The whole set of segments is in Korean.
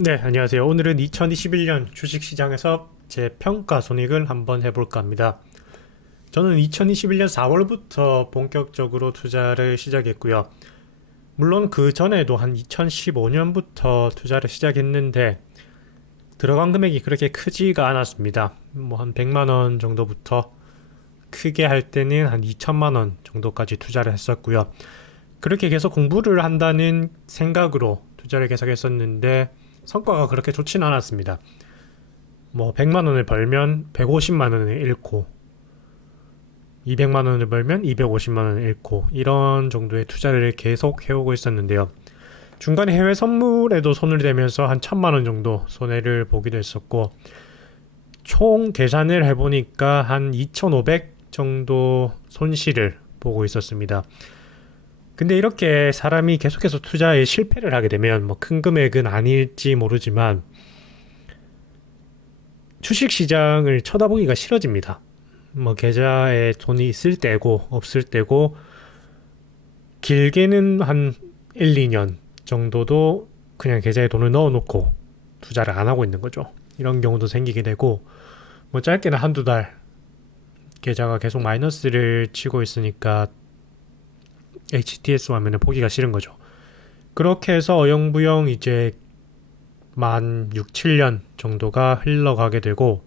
네, 안녕하세요. 오늘은 2021년 주식시장에서 제 평가 손익을 한번 해볼까 합니다. 저는 2021년 4월부터 본격적으로 투자를 시작했고요. 물론 그 전에도 한 2015년부터 투자를 시작했는데 들어간 금액이 그렇게 크지가 않았습니다. 뭐 한 100만 원 정도부터 크게 할 때는 한 2천만 원 정도까지 투자를 했었고요. 그렇게 계속 공부를 한다는 생각으로 투자를 계속 했었는데 성과가 그렇게 좋지는 않았습니다. 뭐 100만 원을 벌면 150만 원을 잃고 200만 원을 벌면 250만 원을 잃고 이런 정도의 투자를 계속 해오고 있었는데요. 중간에 해외 선물에도 손을 대면서 한 천만 원 정도 손해를 보기도 했었고 총 계산을 해보니까 한 2,500 정도 손실을 보고 있었습니다. 근데 이렇게 사람이 계속해서 투자에 실패를 하게 되면 뭐 큰 금액은 아닐지 모르지만 주식 시장을 쳐다보기가 싫어집니다. 뭐 계좌에 돈이 있을 때고 없을 때고 길게는 한 1, 2년 정도도 그냥 계좌에 돈을 넣어 놓고 투자를 안 하고 있는 거죠. 이런 경우도 생기게 되고 뭐 짧게는 한두 달 계좌가 계속 마이너스를 치고 있으니까 HTS 화면을 보기가 싫은 거죠. 그렇게 해서 어영부영 이제 만 6, 7년 정도가 흘러가게 되고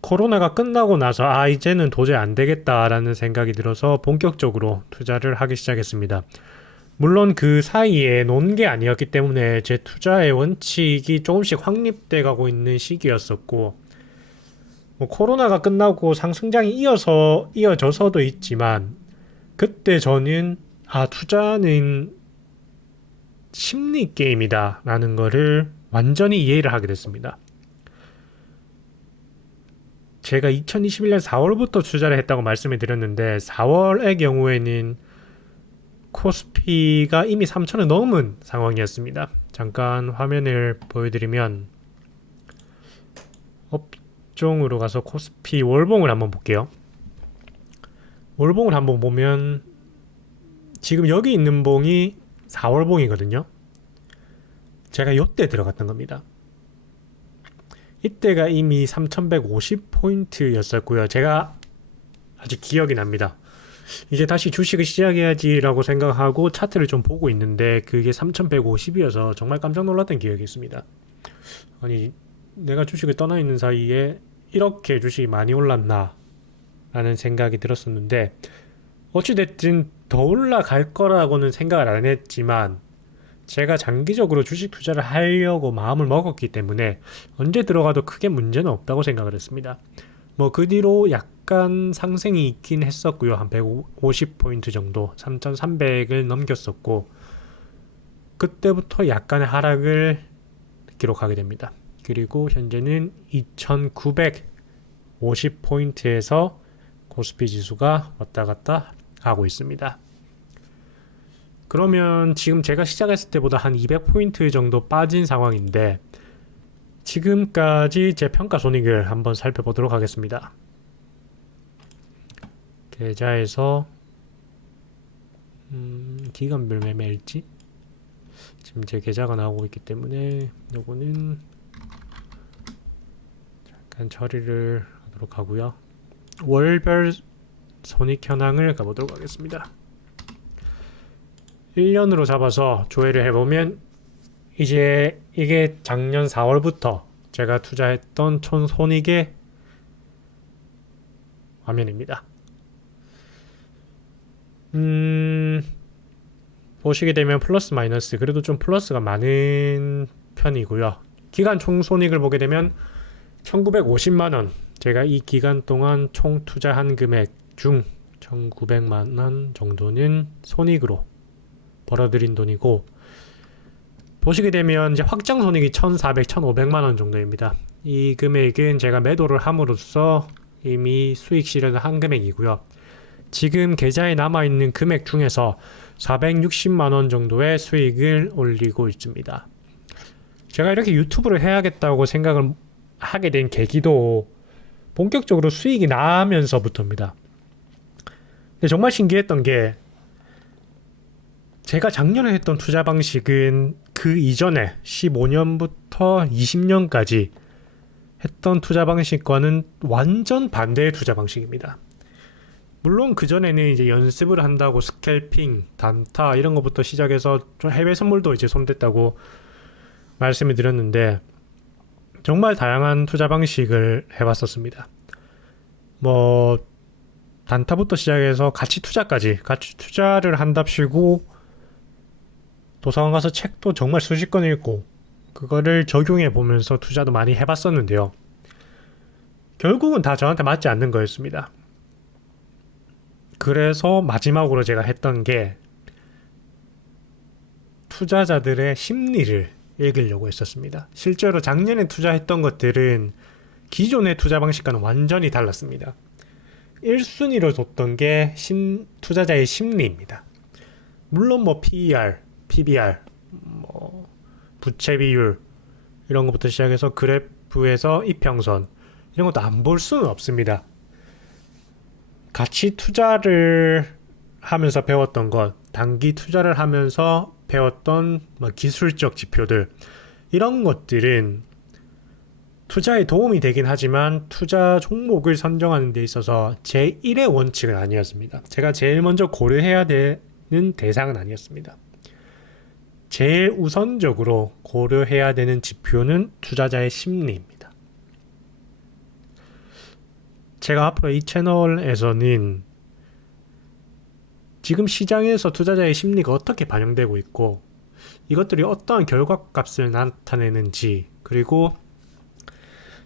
코로나가 끝나고 나서 아 이제는 도저히 안 되겠다라는 생각이 들어서 본격적으로 투자를 하기 시작했습니다. 물론 그 사이에 논 게 아니었기 때문에 제 투자의 원칙이 조금씩 확립돼 가고 있는 시기였었고 뭐 코로나가 끝나고 상승장이 이어서 이어져서도 있지만 그때 저는 아 투자는 심리 게임이다라는 거를 완전히 이해를 하게 됐습니다. 제가 2021년 4월부터 투자를 했다고 말씀을 드렸는데 4월의 경우에는 코스피가 이미 3천을 넘은 상황이었습니다. 잠깐 화면을 보여드리면 업종으로 가서 코스피 월봉을 한번 볼게요. 월봉을 한번 보면 지금 여기 있는 봉이 4월봉이거든요. 제가 요때 들어갔던 겁니다. 이때가 이미 3150포인트였었고요. 제가 아직 기억이 납니다. 이제 다시 주식을 시작해야지라고 생각하고 차트를 좀 보고 있는데 그게 3150이어서 정말 깜짝 놀랐던 기억이 있습니다. 아니 내가 주식을 떠나 있는 사이에 이렇게 주식이 많이 올랐나 라는 생각이 들었었는데 어찌됐든 더 올라갈 거라고는 생각을 안 했지만 제가 장기적으로 주식 투자를 하려고 마음을 먹었기 때문에 언제 들어가도 크게 문제는 없다고 생각을 했습니다. 뭐 그 뒤로 약간 상승이 있긴 했었고요. 한 150포인트 정도, 3,300을 넘겼었고 그때부터 약간의 하락을 기록하게 됩니다. 그리고 현재는 2,950포인트에서 코스피 지수가 왔다 갔다 하고 있습니다. 그러면 지금 제가 시작했을 때보다 한 200포인트 정도 빠진 상황인데 지금까지 제 평가 손익을 한번 살펴보도록 하겠습니다. 계좌에서 음, 기간별 매매일지 지금 제 계좌가 나오고 있기 때문에 요거는 잠깐 처리를 하도록 하고요. 월별 손익 현황을 가보도록 하겠습니다. 1년으로 잡아서 조회를 해보면 이제 이게 작년 4월부터 제가 투자했던 총 손익의 화면입니다. 음, 보시게 되면 플러스 마이너스 그래도 좀 플러스가 많은 편이고요. 기간 총 손익을 보게 되면 1950만 원 제가 이 기간 동안 총 투자한 금액 중 1900만 원 정도는 손익으로 벌어들인 돈이고 보시게 되면 이제 확정 손익이 1,400, 1,500만 원 정도입니다. 이 금액은 제가 매도를 함으로써 이미 수익 실현을 한 금액이고요. 지금 계좌에 남아 있는 금액 중에서 460만 원 정도의 수익을 올리고 있습니다. 제가 이렇게 유튜브를 해야겠다고 생각을 하게 된 계기도 본격적으로 수익이 나면서부터입니다. 근데 정말 신기했던 게 제가 작년에 했던 투자 방식은 그 이전에 15년부터 10년부터 20년까지 했던 투자 방식과는 완전 반대의 투자 방식입니다. 물론 그 전에는 이제 연습을 한다고 스캘핑, 단타 이런 것부터 시작해서 좀 해외 선물도 이제 손댔다고 말씀을 드렸는데 정말 다양한 투자 방식을 해봤었습니다. 뭐 단타부터 시작해서 가치 투자까지 가치 투자를 한답시고 도서관 가서 책도 정말 수십 권 읽고 그거를 적용해 보면서 투자도 많이 해봤었는데요. 결국은 다 저한테 맞지 않는 거였습니다. 그래서 마지막으로 제가 했던 게 투자자들의 심리를 읽으려고 했었습니다. 실제로 작년에 투자했던 것들은 기존의 투자 방식과는 완전히 달랐습니다. 1순위로 뒀던 게 심, 투자자의 심리입니다. 물론 뭐 PER, PBR, 뭐 부채 비율 이런 것부터 시작해서 그래프에서 이평선 이런 것도 안 볼 수는 없습니다. 같이 투자를 하면서 배웠던 것, 단기 투자를 하면서 배웠던 뭐 기술적 지표들 이런 것들은 투자에 도움이 되긴 하지만 투자 종목을 선정하는 데 있어서 제 1의 원칙은 아니었습니다. 제가 제일 먼저 고려해야 되는 대상은 아니었습니다. 제일 우선적으로 고려해야 되는 지표는 투자자의 심리입니다. 제가 앞으로 이 채널에서는 지금 시장에서 투자자의 심리가 어떻게 반영되고 있고 이것들이 어떠한 결과값을 나타내는지 그리고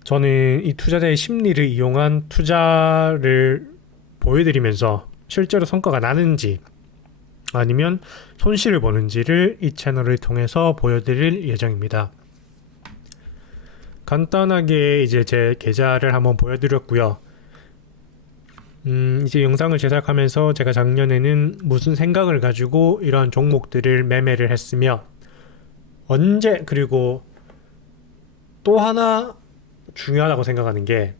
저는 이 투자자의 심리를 이용한 투자를 보여드리면서 실제로 성과가 나는지 아니면 손실을 보는지를 이 채널을 통해서 보여드릴 예정입니다. 간단하게 이제 제 계좌를 한번 보여드렸고요. 음, 이제 영상을 제작하면서 제가 작년에는 무슨 생각을 가지고 이러한 종목들을 매매를 했으며 언제 그리고 또 하나 중요하다고 생각하는 게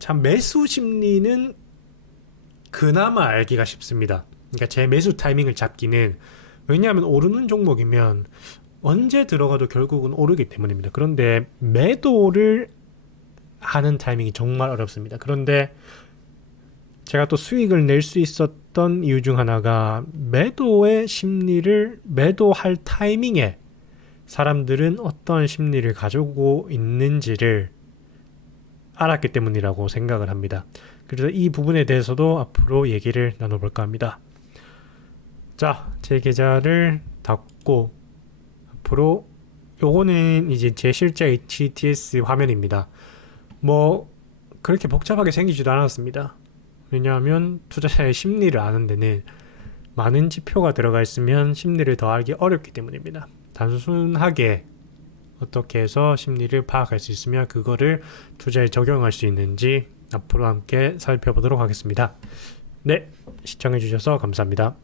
참 매수 심리는 그나마 알기가 쉽습니다. 그러니까 제 매수 타이밍을 잡기는 왜냐하면 오르는 종목이면 언제 들어가도 결국은 오르기 때문입니다. 그런데 매도를 하는 타이밍이 정말 어렵습니다. 그런데 제가 또 수익을 낼 수 있었던 이유 중 하나가 매도의 심리를 매도할 타이밍에 사람들은 어떤 심리를 가지고 있는지를 알았기 때문이라고 생각을 합니다. 그래서 이 부분에 대해서도 앞으로 얘기를 나눠볼까 합니다. 자, 제 계좌를 닫고 앞으로 요거는 이제 제 실제 HTS 화면입니다. 뭐 그렇게 복잡하게 생기지도 않았습니다. 왜냐하면 투자자의 심리를 아는 데는 많은 지표가 들어가 있으면 심리를 더하기 어렵기 때문입니다. 단순하게 어떻게 해서 심리를 파악할 수 있으며 그거를 투자에 적용할 수 있는지 앞으로 함께 살펴보도록 하겠습니다. 네, 시청해 주셔서 감사합니다.